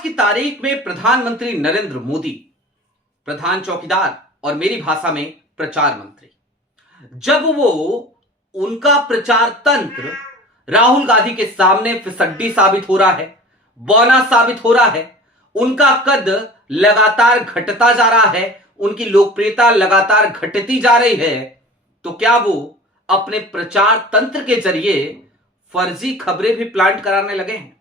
आज की तारीख में प्रधानमंत्री नरेंद्र मोदी, प्रधान चौकीदार और मेरी भाषा में प्रचार मंत्री, जब वो उनका प्रचार तंत्र राहुल गांधी के सामने फिसड्डी साबित हो रहा है, बौना साबित हो रहा है, उनका कद लगातार घटता जा रहा है, उनकी लोकप्रियता लगातार घटती जा रही है, तो क्या वो अपने प्रचार तंत्र के जरिए फर्जी खबरें भी प्लांट कराने लगे हैं?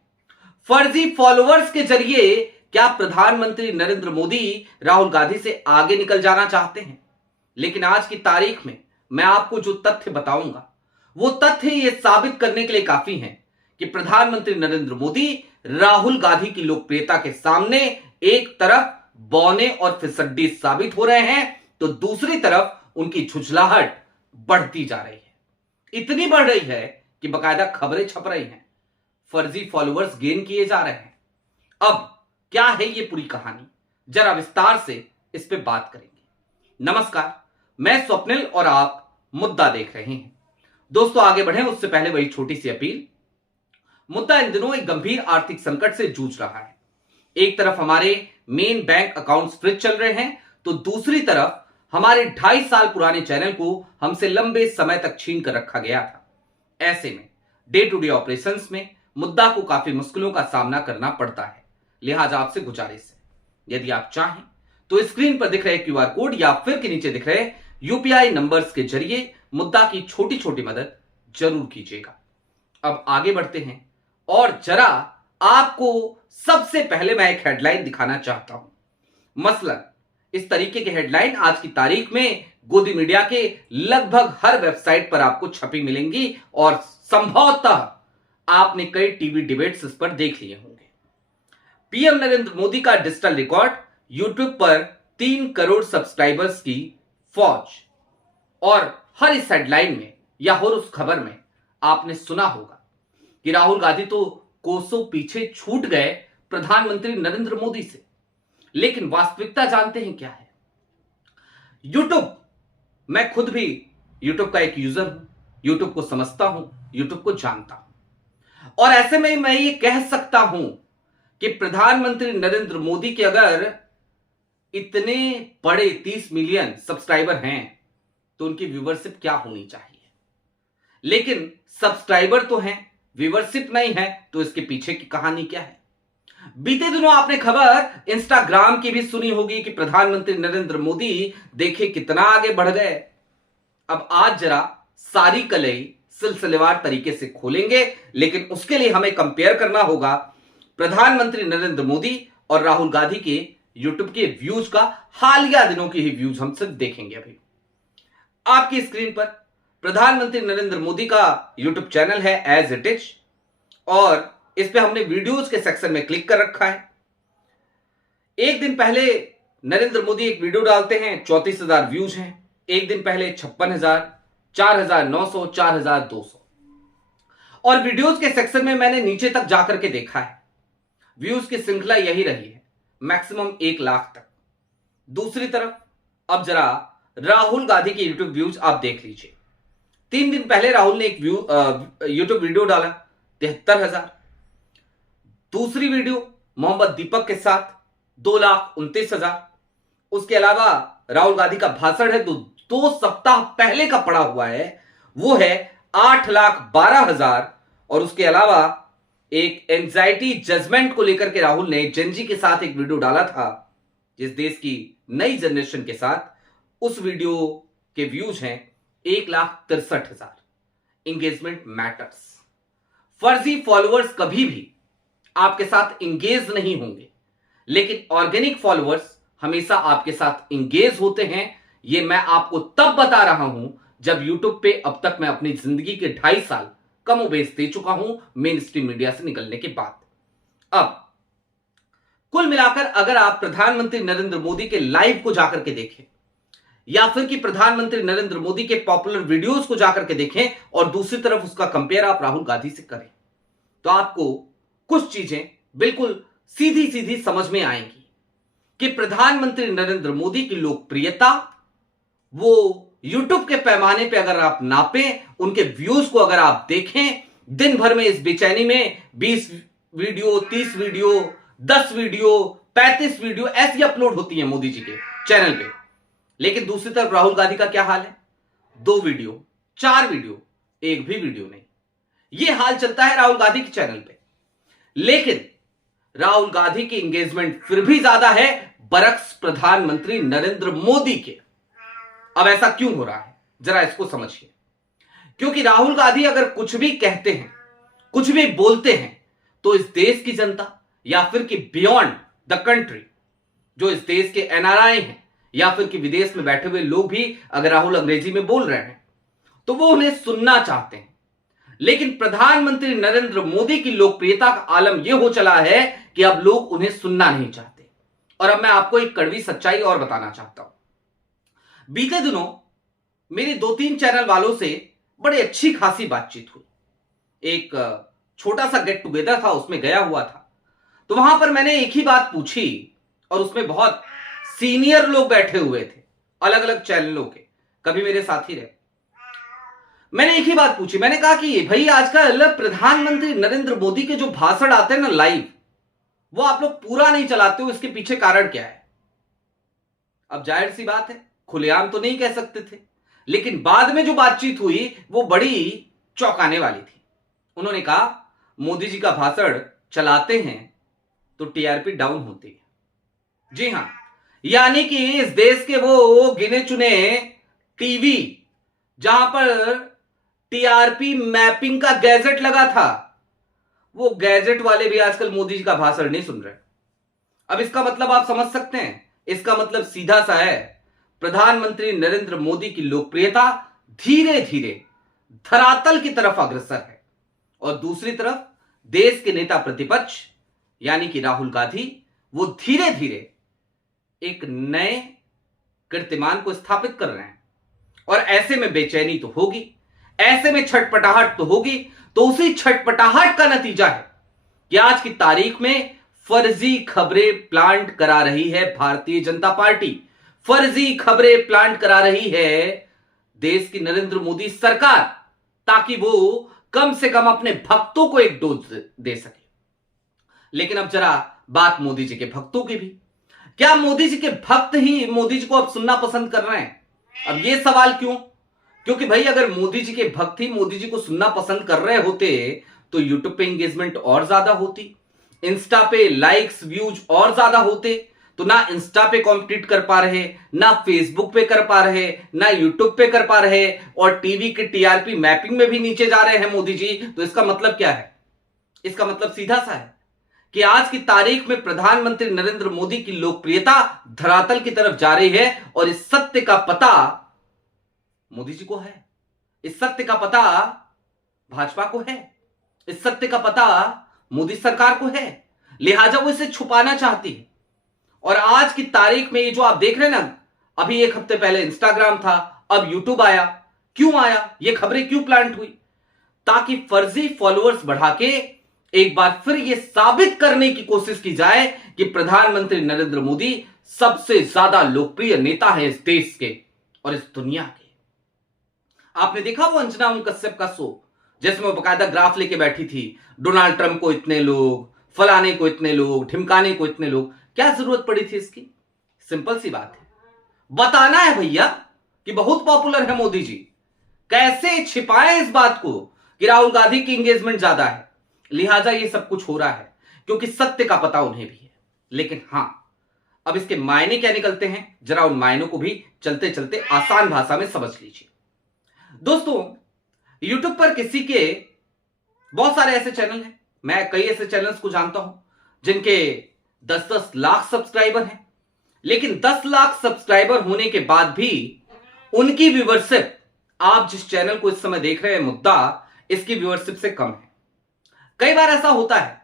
फर्जी फॉलोअर्स के जरिए क्या प्रधानमंत्री नरेंद्र मोदी राहुल गांधी से आगे निकल जाना चाहते हैं? लेकिन आज की तारीख में मैं आपको जो तथ्य बताऊंगा, वो तथ्य ये साबित करने के लिए काफी हैं कि प्रधानमंत्री नरेंद्र मोदी राहुल गांधी की लोकप्रियता के सामने एक तरफ बौने और फिसड्डी साबित हो रहे हैं, तो दूसरी तरफ उनकी झुझलाहट बढ़ती जा रही है। इतनी बढ़ रही है कि बकायदा खबरें छप रही हैं, फर्जी फॉलोअर्स गेन किए जा रहे हैं। अब क्या है ये पूरी कहानी, जरा विस्तार से इस पे बात करेंगे। नमस्कार, मैं स्वप्निल और आप मुद्दा देख रहे हैं। दोस्तों, आगे बढ़ें उससे पहले वही छोटी सी अपील। मुद्दा इन दिनों एक गंभीर आर्थिक संकट से जूझ रहा है। एक तरफ हमारे मेन बैंक अकाउंट्स फ्रीज चल रहे हैं, तो दूसरी तरफ हमारे 2.5 साल पुराने चैनल को हमसे लंबे समय तक छीन कर रखा गया था। ऐसे में डे टू डे ऑपरेशंस में मुद्दा को काफी मुश्किलों का सामना करना पड़ता है। लिहाजा आपसे गुजारिश है, यदि आप चाहें तो स्क्रीन पर दिख रहे क्यूआर कोड या फिर के नीचे दिख रहे यूपीआई नंबर्स के जरिए मुद्दा की छोटी छोटी मदद जरूर कीजिएगा। अब आगे बढ़ते हैं और जरा आपको सबसे पहले मैं एक हेडलाइन दिखाना चाहता हूं। मसलन इस तरीके की हेडलाइन आज की तारीख में गोदी मीडिया के लगभग हर वेबसाइट पर आपको छपी मिलेंगी और संभवतः आपने कई टीवी डिबेट्स इस पर देख लिए होंगे। पीएम नरेंद्र मोदी का डिजिटल रिकॉर्ड, यूट्यूब पर 3 करोड़ सब्सक्राइबर्स की फौज। और हर इस हेडलाइन में या हर उस खबर में आपने सुना होगा कि राहुल गांधी तो कोसों पीछे छूट गए प्रधानमंत्री नरेंद्र मोदी से। लेकिन वास्तविकता जानते हैं क्या है? यूट्यूब, मैं खुद भी यूट्यूब का एक यूजर हूं, यूट्यूब को समझता हूं, यूट्यूब को जानता हूं, और ऐसे में मैं ये कह सकता हूं कि प्रधानमंत्री नरेंद्र मोदी के अगर इतने बड़े 30 मिलियन सब्सक्राइबर हैं तो उनकी व्यूवरशिप क्या होनी चाहिए। लेकिन सब्सक्राइबर तो हैं, व्यूवरशिप नहीं है, तो इसके पीछे की कहानी क्या है? बीते दिनों आपने खबर इंस्टाग्राम की भी सुनी होगी कि प्रधानमंत्री नरेंद्र मोदी देखे कितना आगे बढ़ गए। अब आज जरा सारी कलई सिलसिलेवार तरीके से खोलेंगे, लेकिन उसके लिए हमें कंपेयर करना होगा प्रधानमंत्री नरेंद्र मोदी और राहुल गांधी के यूट्यूब के व्यूज का। हालिया दिनों की ही व्यूज हम सिर्फ देखेंगे। अभी आपकी स्क्रीन पर प्रधानमंत्री नरेंद्र मोदी का यूट्यूब चैनल है एज इट इज, और इस पे हमने वीडियोज के सेक्शन में क्लिक कर रखा है। एक दिन पहले नरेंद्र मोदी एक वीडियो डालते हैं, 34,000 व्यूज हैं। एक दिन पहले 56,000, 4,900, 4,200। और वीडियोज के सेक्शन में मैंने नीचे तक जाकर के देखा है, व्यूज की श्रृंखला यही रही है, मैक्सिमम 1 लाख तक। दूसरी तरफ अब जरा राहुल गांधी के यूट्यूब व्यूज आप देख लीजिए। 3 दिन पहले राहुल ने एक यूट्यूब वीडियो डाला, 73,000। दूसरी वीडियो मोहम्मद दीपक के साथ 2,29,000। उसके अलावा राहुल गांधी का भाषण है, 2 सप्ताह पहले का पड़ा हुआ है, वो है 8,12,000। और उसके अलावा एक एंजाइटी जजमेंट को लेकर के राहुल ने जेनजी के साथ एक वीडियो डाला था, जिस देश की नई जनरेशन के साथ। उस वीडियो के व्यूज हैं 1,63,000। Engagement matters. फर्जी फॉलोअर्स कभी भी आपके साथ इंगेज नहीं होंगे, लेकिन ऑर्गेनिक फॉलोअर्स हमेशा आपके साथ इंगेज होते हैं। यह मैं आपको तब बता रहा हूं जब यूट्यूब पे अब तक मैं अपनी जिंदगी के 2.5 साल कमोबेश दे चुका हूं मेन स्ट्रीम मीडिया से निकलने के बाद। अब कुल मिलाकर अगर आप प्रधानमंत्री नरेंद्र मोदी के लाइव को जाकर के देखें, या फिर कि प्रधानमंत्री नरेंद्र मोदी के पॉपुलर वीडियोस को जाकर के देखें, और दूसरी तरफ उसका कंपेयर आप राहुल गांधी से करें, तो आपको कुछ चीजें बिल्कुल सीधी सीधी समझ में आएंगी कि प्रधानमंत्री नरेंद्र मोदी की लोकप्रियता, वो यूट्यूब के पैमाने पे अगर आप नापें, उनके व्यूज को अगर आप देखें, दिन भर में इस बेचैनी में 20 वीडियो 30 वीडियो 10 वीडियो 35 वीडियो ऐसी अपलोड होती है मोदी जी के चैनल पे। लेकिन दूसरी तरफ राहुल गांधी का क्या हाल है? 2 वीडियो 4 वीडियो, एक भी वीडियो नहीं। यह हाल चलता है राहुल गांधी के चैनल पे। लेकिन राहुल गांधी की एंगेजमेंट फिर भी ज्यादा है बरक्स प्रधानमंत्री नरेंद्र मोदी के। अब ऐसा क्यों हो रहा है, जरा इसको समझिए। क्योंकि राहुल गांधी अगर कुछ भी कहते हैं, कुछ भी बोलते हैं, तो इस देश की जनता या फिर कि बियॉन्ड द कंट्री, जो इस देश के एनआरआई हैं या फिर कि विदेश में बैठे हुए लोग भी अगर राहुल अंग्रेजी में बोल रहे हैं तो वो उन्हें सुनना चाहते हैं। लेकिन प्रधानमंत्री नरेंद्र मोदी की लोकप्रियता का आलम यह हो चला है कि अब लोग उन्हें सुनना नहीं चाहते। और अब मैं आपको एक कड़वी सच्चाई और बताना चाहता हूं। बीते दिनों मेरी 2-3 चैनल वालों से बड़ी अच्छी खासी बातचीत हुई। एक छोटा सा गेट टुगेदर था, उसमें गया हुआ था। तो वहां पर मैंने एक ही बात पूछी और उसमें बहुत सीनियर लोग बैठे हुए थे, अलग अलग चैनलों के, कभी मेरे साथी रहे। मैंने एक ही बात पूछी, मैंने कहा कि भाई आजकल प्रधानमंत्री नरेंद्र मोदी के जो भाषण आते हैं ना लाइव, वो आप लोग पूरा नहीं चलाते हो, इसके पीछे कारण क्या है? अब जाहिर सी बात है, खुलेआम तो नहीं कह सकते थे, लेकिन बाद में जो बातचीत हुई वो बड़ी चौंकाने वाली थी। उन्होंने कहा मोदी जी का भाषण चलाते हैं तो टीआरपी डाउन होती है। जी हां, यानी कि इस देश के वो गिने चुने टीवी जहां पर टीआरपी मैपिंग का गैजेट लगा था, वो गैजेट वाले भी आजकल मोदी जी का भाषण नहीं सुन रहे। अब इसका मतलब आप समझ सकते हैं, इसका मतलब सीधा सा है, प्रधानमंत्री नरेंद्र मोदी की लोकप्रियता धीरे धीरे धरातल की तरफ अग्रसर है। और दूसरी तरफ देश के नेता प्रतिपक्ष यानी कि राहुल गांधी, वो धीरे धीरे एक नए कीर्तिमान को स्थापित कर रहे हैं। और ऐसे में बेचैनी तो होगी, ऐसे में छटपटाहट तो होगी। तो उसी छटपटाहट का नतीजा है कि आज की तारीख में फर्जी खबरें प्लांट करा रही है भारतीय जनता पार्टी, फर्जी खबरें प्लांट करा रही है देश की नरेंद्र मोदी सरकार, ताकि वो कम से कम अपने भक्तों को एक डोज दे सके। लेकिन अब जरा बात मोदी जी के भक्तों की भी। क्या मोदी जी के भक्त ही मोदी जी को अब सुनना पसंद कर रहे हैं? अब यह सवाल क्यों? क्योंकि भाई अगर मोदी जी के भक्त ही मोदी जी को सुनना पसंद कर रहे होते तो यूट्यूब पे एंगेजमेंट और ज्यादा होती, इंस्टा पे लाइक्स व्यूज और ज्यादा होते। तो ना इंस्टा पे कॉम्पिट कर पा रहे, ना फेसबुक पे कर पा रहे, ना यूट्यूब पे कर पा रहे, और टीवी के टीआरपी मैपिंग में भी नीचे जा रहे हैं मोदी जी। तो इसका मतलब क्या है? इसका मतलब सीधा सा है कि आज की तारीख में प्रधानमंत्री नरेंद्र मोदी की लोकप्रियता धरातल की तरफ जा रही है। और इस सत्य का पता मोदी जी को है, इस सत्य का पता भाजपा को है, इस सत्य का पता मोदी सरकार को है, लिहाजा वो इसे छुपाना चाहती है। और आज की तारीख में ये जो आप देख रहे हैं ना, अभी 1 हफ्ते पहले इंस्टाग्राम था, अब यूट्यूब आया। क्यों आया? ये खबरें क्यों प्लांट हुई? ताकि फर्जी फॉलोअर्स बढ़ा के एक बार फिर यह साबित करने की कोशिश की जाए कि प्रधानमंत्री नरेंद्र मोदी सबसे ज्यादा लोकप्रिय नेता है इस देश के और इस दुनिया के। आपने देखा वो अंजना उन कश्यप का शो, जिसमें वो बकायदा ग्राफ लेके बैठी थी, डोनाल्ड ट्रंप को इतने लोग, फलाने को इतने लोग, ढिमकाने को इतने लोग। क्या जरूरत पड़ी थी इसकी? सिंपल सी बात है, बताना है भैया कि बहुत पॉपुलर है मोदी जी। कैसे छिपाएं इस बात को कि राहुल गांधी की एंगेजमेंट ज्यादा है, लिहाजा ये सब कुछ हो रहा है क्योंकि सत्य का पता उन्हें भी है। लेकिन हां, अब इसके मायने क्या निकलते हैं, जरा उन मायनों को भी चलते चलते आसान भाषा में समझ लीजिए। दोस्तों, यूट्यूब पर किसी के बहुत सारे ऐसे चैनल हैं, मैं कई ऐसे चैनल्स को जानता हूं जिनके 10-10 लाख सब्सक्राइबर हैं, लेकिन 10 लाख सब्सक्राइबर होने के बाद भी उनकी व्यूअरशिप, आप जिस चैनल को इस समय देख रहे हैं मुद्दा, इसकी व्यूअरशिप से कम है। कई बार ऐसा होता है,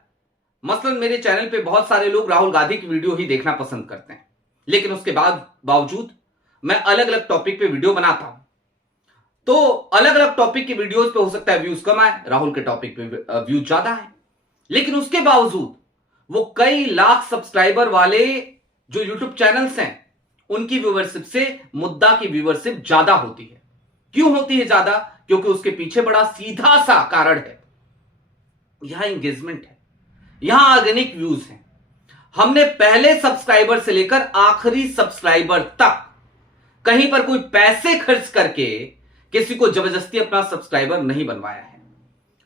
मसलन मेरे चैनल पे बहुत सारे लोग राहुल गांधी की वीडियो ही देखना पसंद करते हैं, लेकिन उसके बावजूद मैं अलग अलग टॉपिक पे वीडियो बनाता हूं। तो अलग अलग टॉपिक की वीडियोस पे हो सकता है व्यूज कम आए, राहुल के टॉपिक पे व्यूज ज्यादा है, लेकिन उसके बावजूद वो कई लाख सब्सक्राइबर वाले जो यूट्यूब चैनल्स हैं, उनकी व्यूअरशिप से मुद्दा की व्यूअरशिप ज्यादा होती है। क्यों होती है ज्यादा? क्योंकि उसके पीछे बड़ा सीधा सा कारण है, यहां एंगेजमेंट है, यहां ऑर्गेनिक व्यूज हैं। हमने पहले सब्सक्राइबर से लेकर आखिरी सब्सक्राइबर तक कहीं पर कोई पैसे खर्च करके किसी को जबरदस्ती अपना सब्सक्राइबर नहीं बनवाया है।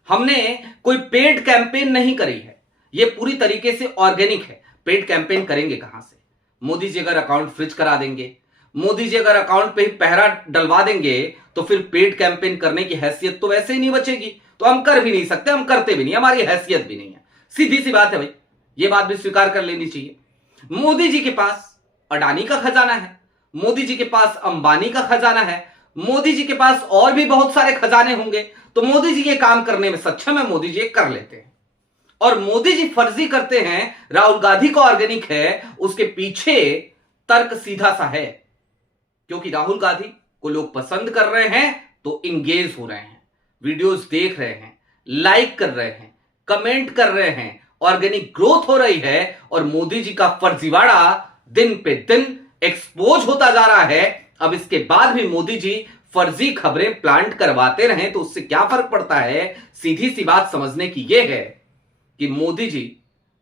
हमने कोई पेड कैंपेन नहीं करी है। यह पूरी तरीके से ऑर्गेनिक है। पेड कैंपेन करेंगे कहां से? मोदी जी अगर अकाउंट फ्रीज करा देंगे, मोदी जी अगर अकाउंट पे ही पहरा डलवा देंगे, तो फिर पेड कैंपेन करने की हैसियत तो वैसे ही नहीं बचेगी। तो हम कर भी नहीं सकते, हम करते भी नहीं, हमारी हैसियत भी नहीं है। सीधी सी बात है भाई, ये बात भी स्वीकार कर लेनी चाहिए। मोदी जी के पास अडानी का खजाना है, मोदी जी के पास अंबानी का खजाना है, मोदी जी के पास और भी बहुत सारे खजाने होंगे। तो मोदी जी ये काम करने में सक्षम है, मोदी जी ये कर लेते हैं। और मोदी जी फर्जी करते हैं, राहुल गांधी का ऑर्गेनिक है। उसके पीछे तर्क सीधा सा है, क्योंकि राहुल गांधी को लोग पसंद कर रहे हैं तो इंगेज हो रहे हैं, वीडियोस देख रहे हैं, लाइक कर रहे हैं, कमेंट कर रहे हैं, ऑर्गेनिक ग्रोथ हो रही है। और मोदी जी का फर्जीवाड़ा दिन पे दिन एक्सपोज होता जा रहा है। अब इसके बाद भी मोदी जी फर्जी खबरें प्लांट करवाते रहें तो उससे क्या फर्क पड़ता है? सीधी सी बात समझने की यह है कि मोदी जी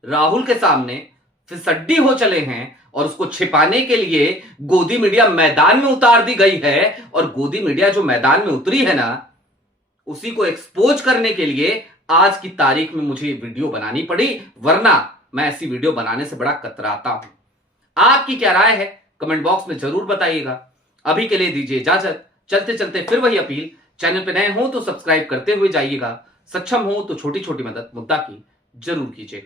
राहुल के सामने फिसड्डी हो चले हैं और उसको छिपाने के लिए गोदी मीडिया मैदान में उतार दी गई है। और गोदी मीडिया जो मैदान में उतरी है ना, उसी को एक्सपोज करने के लिए आज की तारीख में मुझे वीडियो बनानी पड़ी, वरना मैं ऐसी वीडियो बनाने से बड़ा कतराता हूं। आपकी क्या राय है कमेंट बॉक्स में जरूर बताइएगा। अभी के लिए दीजिए इजाजत। चलते चलते फिर वही अपील, चैनल पे नए हो तो सब्सक्राइब करते हुए जाइएगा, सक्षम हो तो छोटी छोटी मदद मुद्दा की जरूर कीजिएगा।